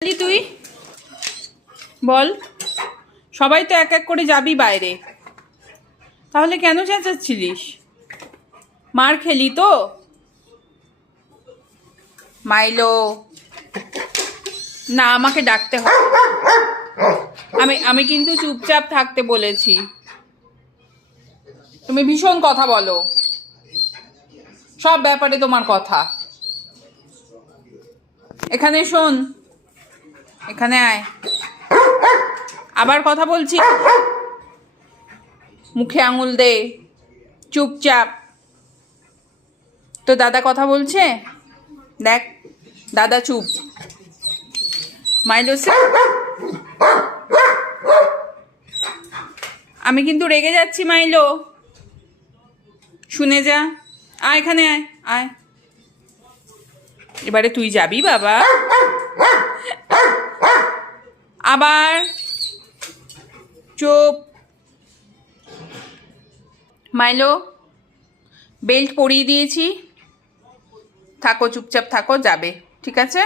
তুই বল, সবাই তো এক এক করে যাবি বাইরে, তাহলে কেন চেঁচাচ্ছিলিস? মার খেলি তো? মাইলো, না আমাকে ডাকতে হবে। আমি কিন্তু চুপচাপ থাকতে বলেছি। তুমি ভীষণ কথা বলো, সব ব্যাপারে তোমার কথা। এখানে শোন, এখানে আয়। আবার কথা বলছি, মুখে আঙুল দে। চুপচাপ। তো দাদা কথা বলছে, দেখ দাদা চুপ। মাইলো সে, আমি কিন্তু রেগে যাচ্ছি মাইলো, শুনে যা। আয় এখানে আয়, আয়। এবারে তুই যাবি বাবা, আবার চুপ। মাইলো, বেল্ট পরিয়ে দিয়েছি, থাকো চুপচাপ থাকো, যাবে, ঠিক আছে?